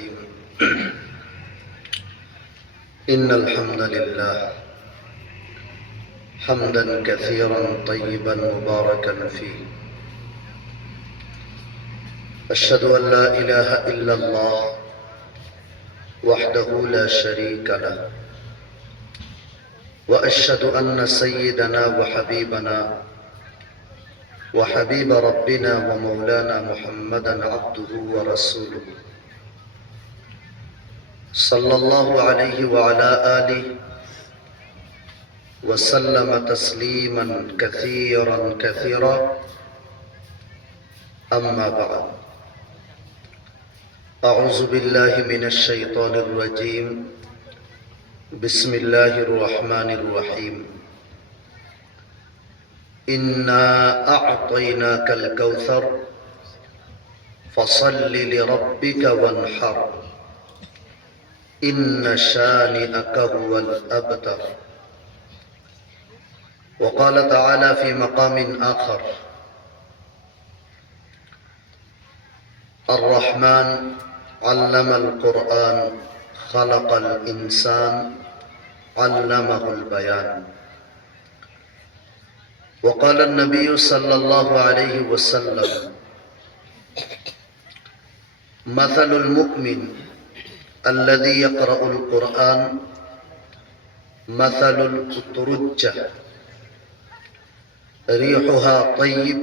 الرحيم إن الحمد لله حمدا كثيرا طيبا مباركا فيه أشهد أن لا إله إلا الله وحده لا شريك له وأشهد أن سيدنا وحبيبنا وحبيب ربنا ومولانا محمدا عبده ورسوله صلى الله عليه وعلى آله وسلم تسليما كثيرا كثيرا أما بعد أعوذ بالله من الشيطان الرجيم بسم الله الرحمن الرحيم إنا أعطيناك الكوثر فصل لربك وانحر إن شانئك هو الأبتر وقال تعالى في مقام آخر الرحمن علم القرآن خلق الإنسان علمه البيان وقال النبي صلى الله عليه وسلم مثل المؤمن الذي يقرأ القرآن مثل الأترجة ريحها طيب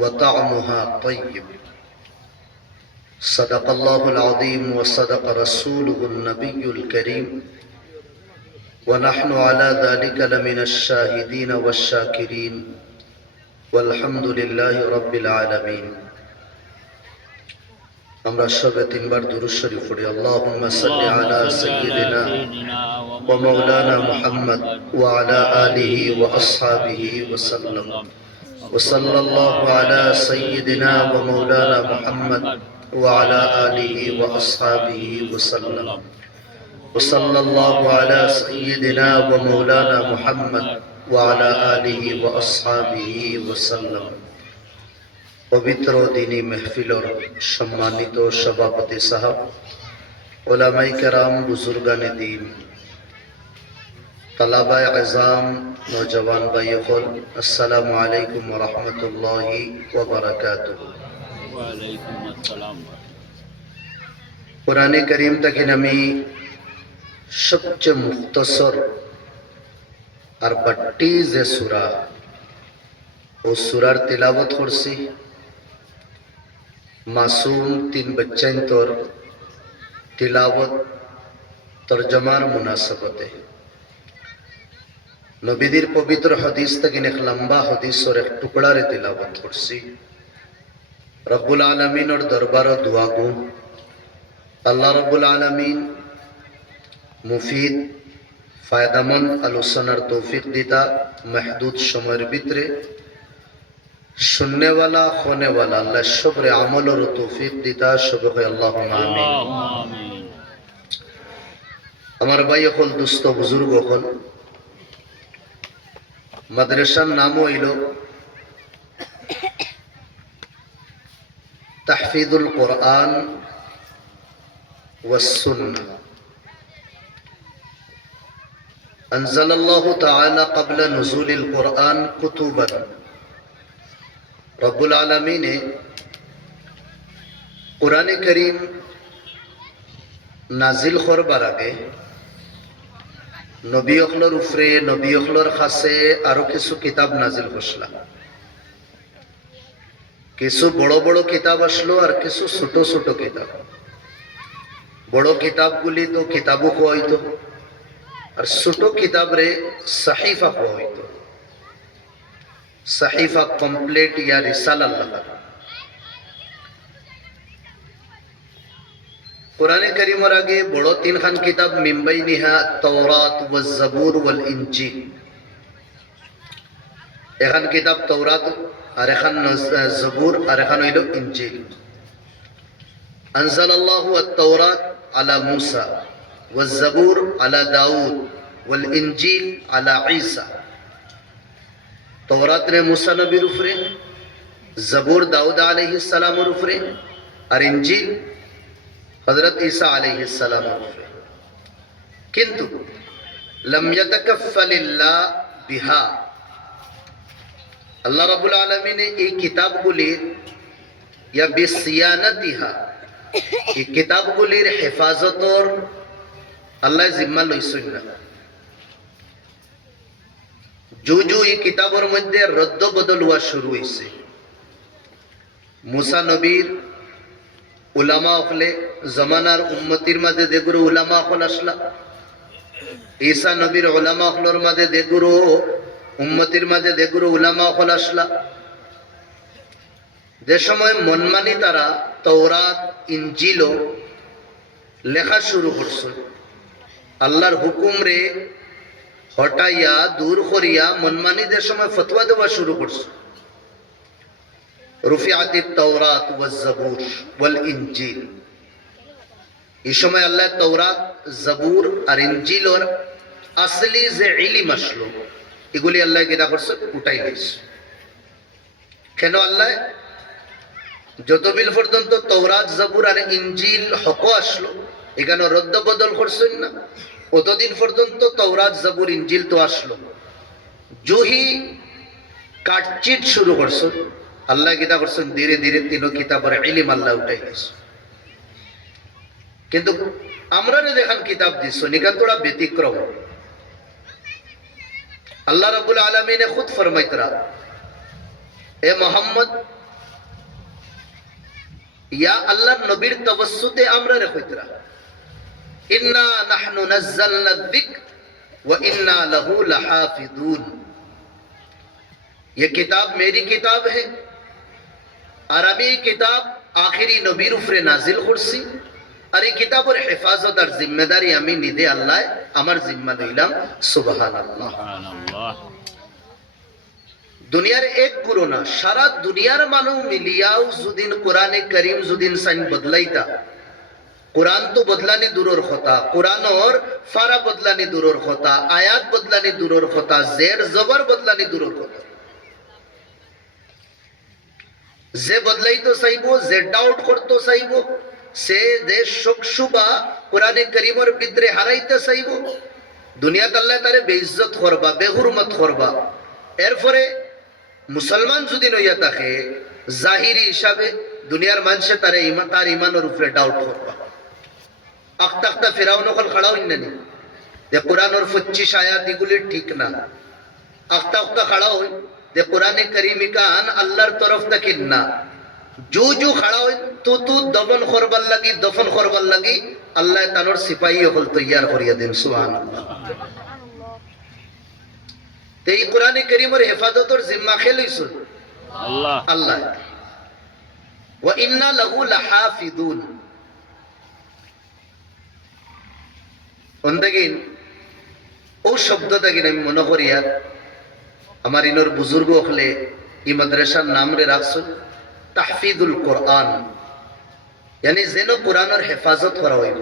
وطعمها طيب صدق الله العظيم وصدق رسوله النبي الكريم ونحن على ذلك لمن الشاهدين والشاكرين والحمد لله رب العالمين আমরা সবে তিনবার দুরূদ শরীফ পড়ি اللهم صل على سيدنا ومولانا محمد وعلى آله وأصحابه وسلم وصلى الله على سيدنا ومولانا محمد وعلى آله وأصحابه وسلم وصلى الله على سيدنا ومولانا محمد وعلى آله وأصحابه وسلم পবিত্র দিনী মেহফিলর সম্মানিত সভাপতি সাহেব, ওলামায়ে কেরাম, বুজুর্গানে দ্বীন, তালাবায়ে ইজাম, নওজওয়ান ভাইসকল, আসসালামু আলাইকুম ওয়া রাহমাতুল্লাহি ওয়া বারাকাতুহু। ওয়া আলাইকুম আসসালাম। কোরআনে কারীম থেকে আমি সবচেয়ে মুখতসর আর বাট্টি যে সূরা, ও সূরার তিলাওয়াত করছি। মাসুম তিন বচ্চাইন তোর তিলাওয়াত তরজমার মুনাসাবতে নবীদের পবিত্র হাদিস থেকে এক লম্বা হাদিসের এক টুকড়ারে তিলাওয়াত করছি। রব্বুল আলামিনের দরবারে দোয়া গো, আল্লাহ রব্বুল আলামিন মুফিদ ফায়দামন্দ আলোচনার তৌফিক দিতা, মাহদুদ সময়ের ভিতরে सुनने वाला होने वाला अल्लाह शुक्र अमल और तौफीक दिता शुक्र अल्लाहुम्मा आमीन। আমার ভাই হল, দুস্থ বুজুর্গ হল, মাদ্রাসার নাম হইল তাহফিজুল কোরআন ওয়াস সুন্নাহ। আনজালাল্লাহু তাআলা ক্বাবলা নুজুলিল কোরআন কুতুবান। রব্বুল আলামিনে কোরআনে কারীম নাজিল করবার আগে নবী অখলর উপরে, নবী অখলর কাছে আরো কিছু কিতাব নাজিল করছিল। কিছু বড় বড় কিতাব আসলো আর কিছু ছোট ছোট কিতাব। বড় কিতাবগুলি তো কিতাবও কোয়া হইতো, আর ছোট কিতাবরে সাহিফা কোয়া হইতো। সাহিফা কমপ্লিট ইয়া রিসালা আল্লাহ। কোরআনে কারীমের আগে বড় তিনখান কিতাব মিনবাইনিহা তাওরাত ওয়াজ জাবুর ওয়াল ইনজিল। এখান কিতাব তাওরাত, আর এখান জাবুর, আর এখান হইল ইনজিল। আনজালাল্লাহু আত-তাওরাত আলা মূসা ওয়াজ জাবুর আলা দাউদ ওয়াল ইনজিল আলা ঈসা। तौरात ने मूसा नबीर उपरे, जबूर दाऊद अलैहिस सलामेर उपरे, और इंजील হযরত ঈসা আলাইহিস সালাম। কিন্তু লাম ইয়াতাকাফফালিল্লাহ বিহা, আল্লাহ রাব্বুল আলামিন এই কিতাবগুলির ইয়া বিসিয়ানাতিহা, এই কিতাবগুলির হেফাজতর আল্লাহ জিম্মা লইছেন না। জুজু এই কিতাবের মধ্যে রদ্দ বদল হওয়া শুরু হয়েছে। মুসা নবীর উলামা হলে জমানার উম্মতির মাঝে দেখুরো উলামা হল আসলা, ঈসা নবীর উলামা হলর মাঝে দেখুরো উম্মতির মাঝে দেখুরো উলামা হল আসলা। যে সময় মনমানি তারা তওরাত ইনজিল লেখা শুরু করছে, আল্লাহর হুকুম রে হটাইয়া দূর করিয়া মনমানিদের সময় ফতোয়া দেওয়া শুরু করছে। রুফিআতিত তাওরাত ওয়াজ জাবুর ওয়াল ইনজিল, এই সময় আল্লাহ তাওরাত, জাবুর আর ইনজিলর আসলি যে ইলম আসলো এগুলি আল্লাহ কিনা করছে উঠাই দিয়েছে। কেন আল্লাহ যতবিল পর্যন্ত তাওরাত, জাবুর আর ইনজিল হক আসলো, এখানে রদ্দ বদল করছেন না, অতদিন পর্যন্ত তাওরাত, জাবুর, ইনজিল তো আসলো। জুহি কাটচিট শুরু করছে, আল্লাহ কিতা করছেন ধীরে ধীরে তিন কিতাবের ইলম আল্লাহ উঠাই দিয়েছে। কিন্তু আমরা যেখান কিতাব দিচ্ছ নিকান তোরা ব্যতিক্রম। আল্লাহ রাব্বুল আলামিন খুদ ফরমাইতরা, এ মুহাম্মদ, ইয়া আল্লাহর নবীর তাওয়াসসুতে আমরা রেখইতরা, ইন্না নাহনু নাযালনা যিকর ওয়া ইন্না লাহু লাহাফিজুন, ये किताब मेरी किताब है और আমি এই কিতাব আখেরি নবীর উপরে নাজিল করছি, আর এই কিতাবের হেফাজত আর জিম্মেদারি আমি নিজে আল্লাহ আমার জিম্মা লইলাম। সুবহানাল্লাহ। দুনিয়ার এক গুরু না, সারা দুনিয়ার মানুষ মিলিয়াও যদিন কোরআনে করিম যদিন সাইন বদলাইতা, কোরআন তো বদলানি দূরের কথা, কোরআনর ফারা বদলানি দূরের কথা, আয়াত বদলানি দূরের কথা, জের জবর বদলানি দূরের কথা। যে বদলাইতো চাইব, যে ডাউট করতো চাইব, সে যে শোকশুবা কোরআনে করিমের ভিতরে হারাইতে চাইব, দুনিয়াত আল্লাহ তারে বেইজ্জত করবা, বেহুরমত করবা। এরপরে মুসলমান যদি নইয়া থাকে জাহিরি হিসাবে দুনিয়ার মানুষে তার ইমানের উপরে ডাউট করবা। আখতা আখতা ফেরাউন নকল খাড়া হইন নানি যে কোরআনের 25 আয়াত এগুলি ঠিক না, আখতা আখতা খাড়া হইন যে কোরআনে করিম কান আল্লাহর তরফ থেকে না। জু জু খাড়া হইন তু দফন করবার লাগি, দফন করবার লাগি আল্লাহ তানোর সিপাহী হল তৈয়ার করিয়া দেন। সুবহানাল্লাহ। এই কোরআনে করিমের হেফাজতর জিম্মা খেলইছে আল্লাহ। আল্লাহ ওয়া ইন্না লাহু লাহাফিজুন। অন্দাগিন ও শব্দটাকে আমি মনে করি আর আমার ইনোর বুজুর্গ হলে এই মাদ্রাসার নাম রে রাখছেন তাহফিদুল কোরআন, মানে যেন কোরআনের হেফাজত করা হইব।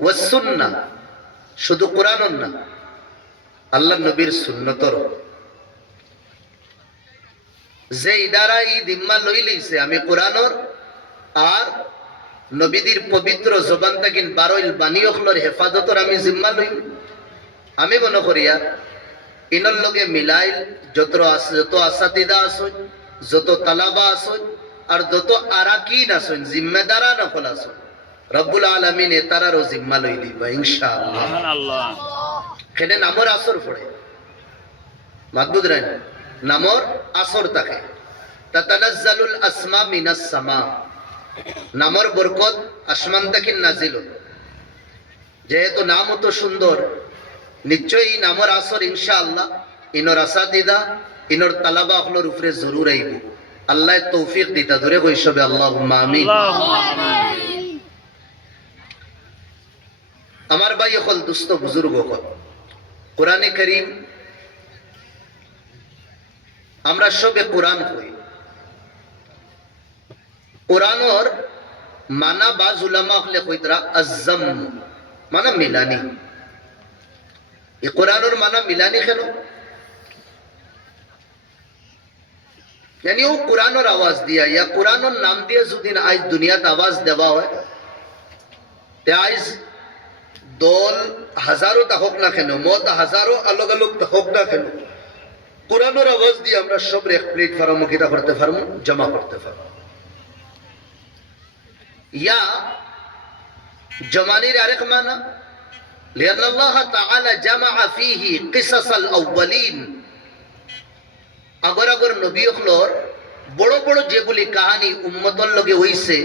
ওয়াস সুন্নাহ, শুধু কোরআনর না, আল্লাহ নবীর সুন্নতর যে ইদারা এই দিম্মা লই লইছে, আমি কোরআনর আর নবীদের পবিত্র জবান তাকিন বারইল বাণীগুলোর হেফাজতর আমি জিম্মা লই। আমি মনে করিয়া ইনর লগে মিলাইল যত আসাতিদা আসুন, যত তালাবা আসুন, আর যত আরাকিন আসুন, জিম্মেদারা নকল আসুন, রব্বুল আলামিন তারারও জিম্মা লই দিবা ইনশাআল্লাহ। কেন নামর আসর পড়ে মাহবুদ রায়, নামর আসর থাকে। তাতানাজ্জালুল আসমা মিনাস সামা, নামর বরকত আসমান থেকে নাজিল। যেহেতু নাম তো সুন্দর, নিশ্চয়ই নামর আসর ইনশাআল্লাহ ইনর আসাতিদা ইনর তালাবা হলোর উপরে জরুর আইব। আল্লাহ তৌফিক দিতা, ধরে কই সবে আল্লাহুম্মা আমিন। আমার ভাই হল দুস্থ বুজুর্গ হল, কোরআনে করিম আমরা সবে কোরআন কই। কোরআনর মানা বাজ উলামা হলে কইতরা আযম, মানা মিলানি। এই কোরআনর মানা মিলানি কেন? यानी वो कुरान और आवाज दिया या कुरान और नाम दिया जो दिन आज दुनिया आवाज देवा है তে আইজ দল হাজারো থাকুক না কেন, মত হাজারো আলোক আলোক থাকুক না কেন, কোরআনের আওয়াজ দিয়ে আমরা সব এক প্লেটফর্মে কিতা করতে পারবো, জমা করতে পারবো। ইয়া জমানির আরেক মানা, লিআন আল্লাহ তাআলা জামা ফীহি কিসাসাল আউয়ালিন, আগর আগর নবী হলর বড় বড় যেগুলি কাহিনী উম্মতর লগে হইছে,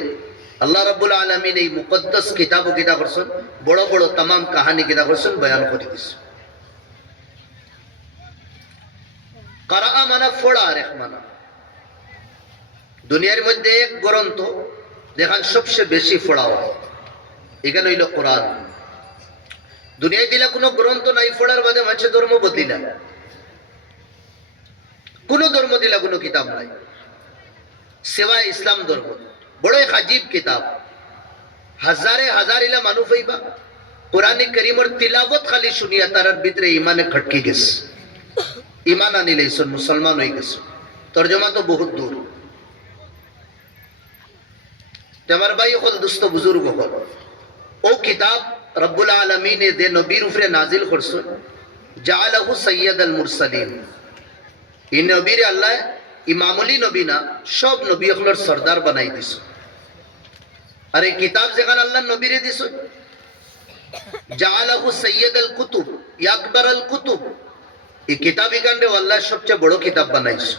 আল্লাহ রাব্বুল আলামিন এই মুকদ্দাস কিতাব কিতা করছেন, বড় বড় तमाम কাহিনী কিতা করছেন, বয়ান করে দিয়েছেন। কারা মানা পড়া, আরেক মানা। দুনিয়ার মধ্যে এক গ্রন্থ যেখান সবচেয়ে বেশি পড়া হয়, এখানে হইল কোরআন। দুনিয়ায় দিলা কোনো গ্রন্থ নাই পড়ার বাদে মানুষের ধর্ম বদলি না, কোনো ধর্ম দিলা কোনো কিতাব নাই সেবায় ইসলাম ধর্ম। বড় এক আজীব কিতাব, হাজারে হাজার ইলা মানুষ হইবা কোরআনে করিমর তিলাবত খালি শুনিয়া তারার ভিতরে ইমানে খটকি গেছে, ইমান আনি লইছেন, মুসলমান হয়ে গেছে। তর্জমা তো বহুত দূর। আমার ভাই হল, দুস্থ বুজুর্গ হল, ও কিতাব রব্বুল আলামিনে দে নবীর উপরে নাজিল করছেন, জাআলাহু সাইয়্যিদাল মুরসালিন। এই নবীর আল্লাহ ইমামুলি নবী না, সব নবী হলর সর্দার বানাই দিছে। আর এই কিতাব যেখানে আল্লাহ নবীরে দিছে, জাআলাহু সাইয়্যিদাল কুতুব ইয়াকবারাল কুতুব, এই কিতাব এখানে আল্লাহ সবচেয়ে বড় কিতাব বানাইছে।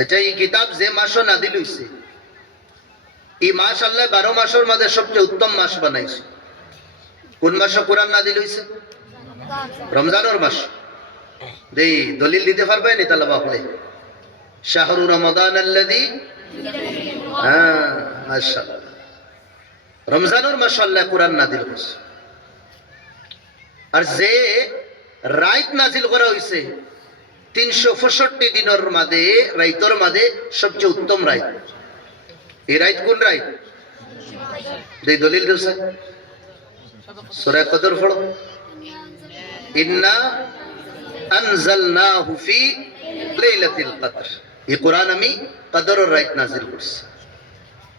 আচ্ছা, এই কিতাব যে মাসও নাজিল হইছে, এই মাস আল্লাহ 12 মাসের মধ্যে সবচেয়ে উত্তম মাস বানাইছে। কোন মাসে কোরআন নাজিল হইছে? রমজানের মাস। দেই দলিল দিতে পারবে নি তাহলে বাপলে? শাহরু রমাদান আল্লাযী, হ্যাঁ মাশাআল্লাহ, রমজানের মাস আল্লাহ কোরআন নাজিল করছে। আর যে রাত নাজিল করা হইছে 365 দিনের মধ্যে, রাইতর মধ্যে সবচেয়ে উত্তম রাত, এই রাত কোন রাত? দেই দলিল দিছে সূরা কদর পড়ো, ইন্না আনজালনাহু ফি লাইলাতিল কদর। এই কোরআন আমি কদরের রাত নাজিল করছি।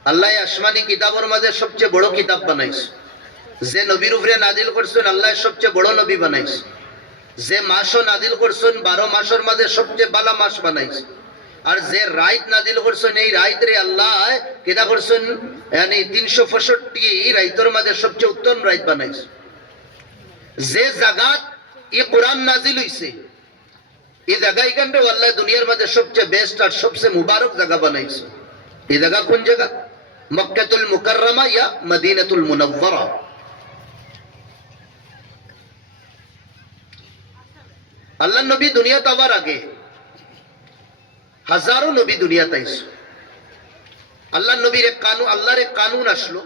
আল্লাহ আসমানি কিতাবের মধ্যে সবচেয়ে বড় কিতাব বানাইছে। যে নবীর উপরে নাজিল করছেন আল্লাহ সবচেয়ে বড় নবী বানাইছে। যে মাসও নাজিল করছেন 12 মাসের মধ্যে সবচেয়ে ভালো মাস বানাইছে। আর যে রাত নাজিল করছেন এই রাত রে আল্লাহ কিতা করছেন, মানে 365 রাতের মধ্যে সবচেয়ে উত্তম রাত বানাইছে। যে জায়গাত এই কোরআন নাজিল হইছে, এই জায়গা এখানে আল্লাহ দুনিয়ার মধ্যে সবচেয়ে বেস্ট আর সবচেয়ে মুবারক জায়গা বানাইছে। এই জায়গা কোন জায়গা? মক্কাতুল মুকাররমা ইয়া মদিনাতুল মুনাওয়ারা। আল্লাহ নবী দুনিয়াতে আবার আগে হাজারো নবী দুনিয়াতে আইছে। আল্লাহ নবীর এক কানুন, আল্লাহর এক কানুন আসলো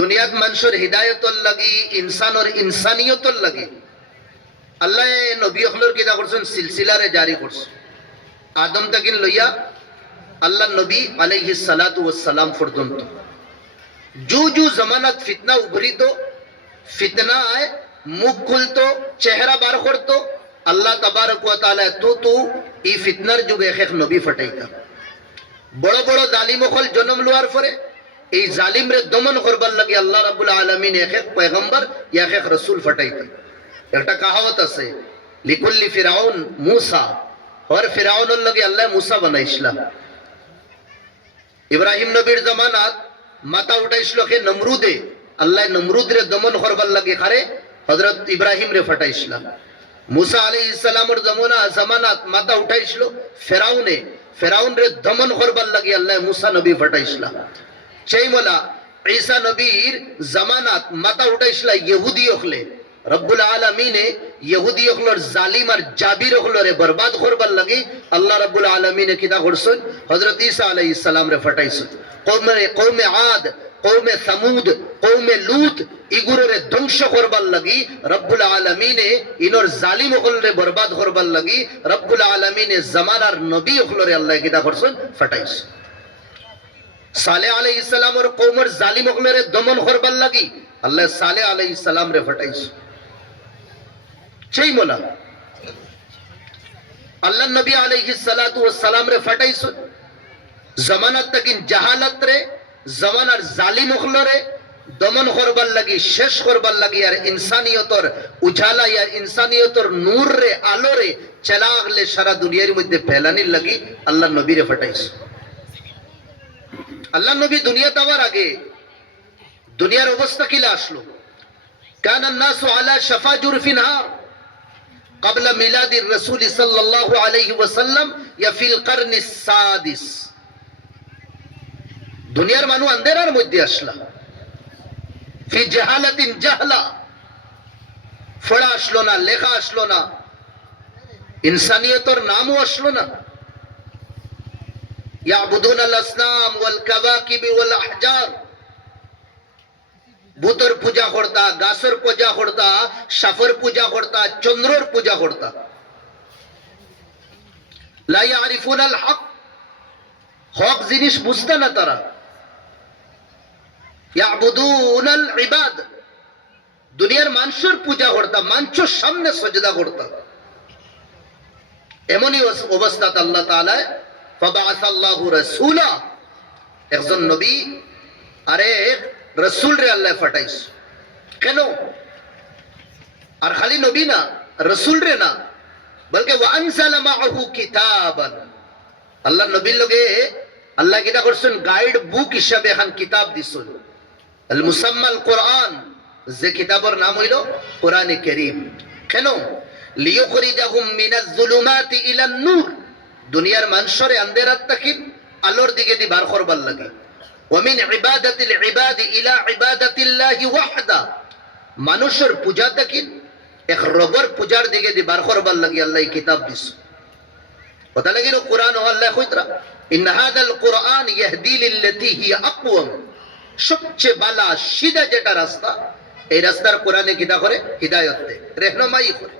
দুনিয়াত মানুষের হিদায়তর লাগি, ইনসানের ইনসানিয়তর লাগি। আল্লাহ নবী হলর কিতা করছেন, সিলসিলারে জারি করছে। আদম তাকিন লইয়া আল্লাহ নবী আলাইহিস সালাতু ওয়াস সালাম পর্যন্ত জু জু জামানাত ফিতনা উভরিত, ফিতনায় মুখ খুলতো, চেহারা বার করতো, আল্লাহ তাবারক ওয়া তাআলা তু এই ফিতনার যুগে এক নবী ফাটাইতা। বড় বড় জালিম হল জন্ম লওয়ার পরে এই জালিমরে দমন করবার লাগি আল্লাহ রাব্বুল আলামিন এক এক পয়গম্বর এক এক রাসূল ফাটাইতা। একটা কাহাওয়াত আছে, লিকুল্লি ফিরাউন মুসা, হর ফিরাউনের লাগি আল্লাহ মুসা বানাইছিলাম। ইব্রাহিম নবীর জামানাত মাথা উঠাইছিল কে নমরুদে, আল্লাহ নমরুদরে দমন করবার লাগি কারে হযরত ইব্রাহিম রে ফাটাইছিলাম। মুসা আলাইহিস সালামের জামানাত মাথা উঠাইছিল ফিরাউনে, ফিরাউন রে দমন করবার লাগি আল্লাহ মুসা নবী ফাটাইছিলাম। সেই মোলা ঈসা নবীর জামানাত মাথা উঠাইছিল ইহুদি হলে, রব্বুল আলামিনে ইহুদি হলর জালিম আর জাবির হলরে বরবাদ করবার লাগি আল্লাহ রব্বুল আলামিনে কিতা করছেন, হযরত ঈসা আলাইহিস সালাম রে ফাটাইছেন। কওমে আদ, কওমে সামুদ, কওমে লূত ইগুরে ধ্বংস করবার লাগি রব্বুল আলামিনে ইনর জালিম হলরে বরবাদ করবার লাগি রব্বুল আলামিনে জামানার নবী হলরে আল্লাহ কিতা করছেন, ফাটাইছেন। সালেহ আলাইহিস সালামের কওমের জালিম হলরে দমন করবার লাগি আল্লাহ সালেহ আলাইহিস সালাম রে ফাটাইছেন। সেই মোলা আল্লাহ নবী আলাইহিস সালাতু ওয়াস সালাম রে ফাটাইছেন। জামানাত তাকিন জাহালাত রে, জামানার জালিম হলরে দমন করবার লাগি, শেষ করবার লাগি, আর ইনসানিয়তর উজালা আর ইনসানিয়তর নূর রে, আলো রে, চেলাগলে সারা দুনিয়ার মধ্যে ফেলানির লাগি আল্লাহ নবীরে ফাটাইছে। আল্লাহ নবী দুনিয়া যাওয়ার আগে দুনিয়ার অবস্থা কিলা আসলো? কানা নাসু আলা শাফা জুরফিন হার قبل মিলাদ الرسول صلى الله عليه وسلم या في القرن السادس। দুনিয়ার মানুষ আন্ধারের মধ্যে আসলা, ফি জাহালাতিন জাহলা, পড়া আসলো না, লেখা আসলো না, ইনসানিয়তর নামও আসলো না। ইয়াবুদুন আল আসনাম ওয়াল কাওয়াকিব ওয়াল আহজার, ভূতর পূজা করতা, গাছের পূজা করতা, সাফের পূজা করতা, চন্দ্রর পূজা করতা। লা ইয়ারিফুন আল হক, হক জিনিস বুঝতা না তারা। ইয়াবুদুন আল ইবাদ, দুনিয়ার মানুষের পূজা করতা, মানুষের সামনে সজদা করতা। এমনই অবস্থাতে আল্লাহ তাআলা ফাবাআসাল্লাহু রাসূলা, একজন নবী আরে রসুল রে আল্লাহ ফাটাইছে। কেন? আর খালি নবী না, রসুল রে না, বলকে ওয়ানজালা মাআহু কিতাবান, আল্লাহ নবীর লগে আল্লাহ কিটা করছেন, গাইড বুক হিসাবে এখন কিতাব দিছেন, আল মুসাম্মাল কোরআন, যে কিতাবের নাম হইল কোরআনে কারীম। কেন? লিয়ুখরিজাহুম মিনাজ যুলুমাতি ইলান নূর, দুনিয়ার মানুষরে আন্ধারাত থেকে আলোর দিকে দি বার করবার লাগে। ومن عبادة العباد إلى عبادة الله وحده, মানুষের পূজা থেকে এক রবের পূজার দিকে দি বার করবার লাগে আল্লাহ কিতাব দিছে। কথা লাগিল কোরআন ও আল্লাহ কইতরা ইন হাদাল কোরআন ইয়াহদি লিল্লাতি হিয়া আকওয়াম, সবচেয়ে বালা সিধা যেটা রাস্তা, এই রাস্তার কোরআনে কিতা করে? হিদায়াত দেয়, रहनुमाई করে।